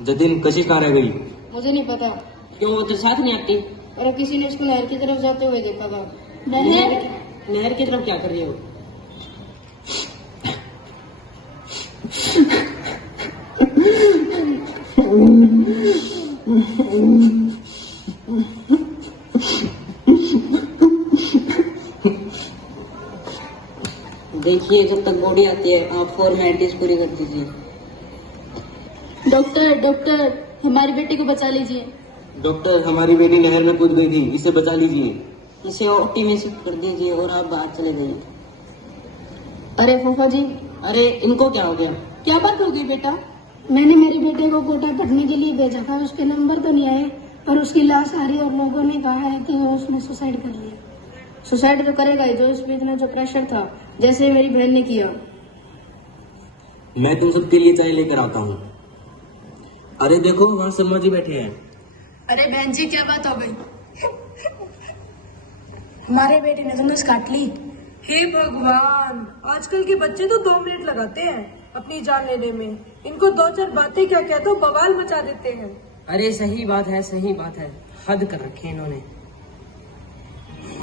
जतिन कशी कार है गई? मुझे नहीं पता। क्यों, वो तो साथ नहीं आती? और किसी ने उसको नहर की तरफ जाते हुए देखा था। नहर की तरफ क्या कर रही हो? देखिए, जब तक बॉडी आती है आप फॉर्मेलिटीज पूरी कर दीजिए। डॉक्टर डॉक्टर, हमारी बेटी को बचा लीजिए। डॉक्टर, हमारी बेटी नहर में कूद गई थी, इसे बचा लीजिए। इसे ओटी में शिफ्ट कर दीजिए और आप बाहर चले जाइए। अरे फूफा जी, अरे इनको क्या हो गया? क्या बात हो गई बेटा? मैंने मेरे बेटे को कोटा पढ़ने के लिए भेजा था, उसके नंबर तो नहीं आए और उसकी लाश आ रही और लोगों ने कहा है कि उसने सुसाइड कर लिया। सुसाइड तो करेगा ही, जो इस पे इतना जो प्रेशर था, जैसे मेरी बहन ने किया। मैं तुम सबके लिए चाय लेकर आता हूँ। अरे देखो, वहाँ शर्मा जी बैठे हैं। अरे बहन जी, क्या बात हो गई? हमारे बेटे ने तो नस काट ली। हे भगवान, आजकल के बच्चे तो 2 मिनट लगाते हैं अपनी जान लेने में। इनको 2-4 बातें क्या कहते हो बवाल मचा देते हैं। अरे सही बात है, सही बात है, हद कर रखी है इन्होंने।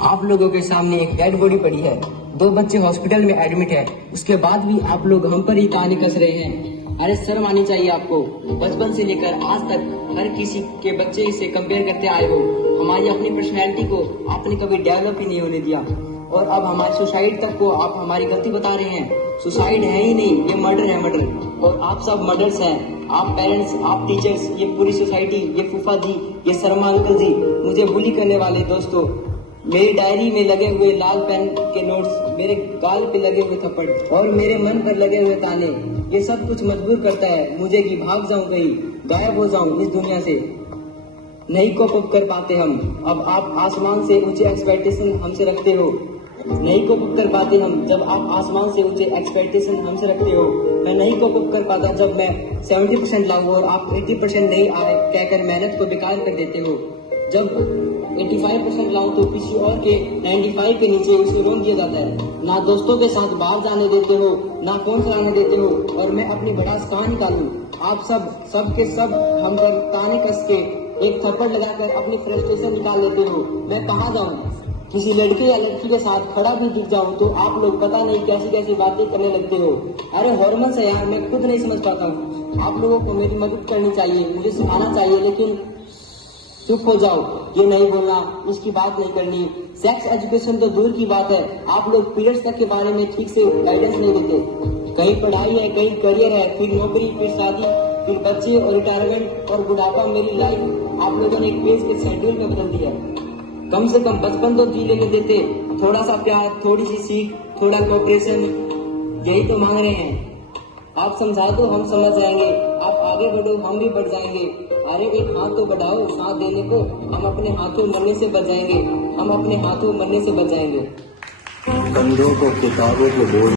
आप लोगों के सामने एक डेड बॉडी पड़ी है, 2 बच्चे हॉस्पिटल में एडमिट है, उसके बाद भी आप लोग हम पर ही ताने कस रहे हैं। अरे शर्म आनी चाहिए आपको। बचपन से लेकर आज तक हर किसी के बच्चे से कंपेयर करते आए हो। हमारी अपनी पर्सनैलिटी को आपने कभी डेवलप ही नहीं होने दिया और अब हमारे सुसाइड तक को आप हमारी गलती बता रहे हैं। सुसाइड है ही नहीं, ये मर्डर है, मर्डर। और आप सब मर्डर्स हैं। आप पेरेंट्स, आप टीचर्स, ये पूरी सोसाइटी, ये फूफा जी, ये शर्मा अंकल जी, मुझे बुली करने वाले दोस्तों, मेरी डायरी में लगे हुए लाल पेन के नोट्स, मेरे गाल पे लगे हुए थप्पड़ और मेरे मन पर लगे हुए ताने, ये सब कुछ मजबूर करता है मुझे कि भाग जाऊं, कहीं गायब हो जाऊं इस दुनिया से। नहीं कोप अप कर पाते हम। अब आप आसमान से ऊंचे एक्सपेक्टेशन हमसे रखते हो। नहीं कोप अप कर पाते हम जब आप आसमान से ऊंचे एक्सपेक्टेशन हमसे रखते हो। मैं नहीं कोप अप कर पाता जब मैं 70% लाऊं और आप 80% नहीं आए कहकर मेहनत को बेकार कर देते हो। जब 85% लाऊं तो किसी और के 95 के नीचे उसे रोक दिया जाता है। ना दोस्तों के साथ बाहर जाने देते हो, ना फोन चलाने देते हो और मैं अपनी भड़ास कहाँ निकालूं। आप सब के सब हम पर ताने कस के एक थप्पड़ लगाकर अपनी फ्रस्ट्रेशन निकाल लेते हो। मैं कहाँ जाऊं? किसी लड़के या लड़की के साथ खड़ा भी दिख जाऊं तो आप लोग पता नहीं कैसी कैसी बातें करने लगते हो। अरे हॉर्मोन्स है यार, मैं खुद नहीं समझ पाता हूँ। आप लोगों को मेरी मदद करनी चाहिए, मुझे सिखाना चाहिए, लेकिन चुप हो जाओ। ये नहीं बोलना, इसकी बात नहीं करनी। सेक्स एजुकेशन तो दूर की बात है, आप लोग पीरियड्स तक के बारे में ठीक से गाइडेंस नहीं देते। कहीं पढ़ाई है, कहीं करियर है, फिर नौकरी, फिर शादी, फिर बच्चे और रिटायरमेंट और बुढ़ापा। मेरी लाइफ आप लोगों ने एक पेज के शेड्यूल में बदल दिया। कम से कम बचपन तो जी लेने देते। थोड़ा सा प्यार, थोड़ी सी सीख, थोड़ा कोऑपरेशन, यही तो मांग रहे हैं। आप समझा दो, हम समझ जाएंगे। आप आगे बढ़ो, हम भी बढ़ जाएंगे। अरे एक हाथ तो बढ़ाओ साथ देने को। हम अपने हाथों मरने से बच जाएंगे, हम अपने हाथों मरने से बच जाएंगे। कंधों को किताबों को बोल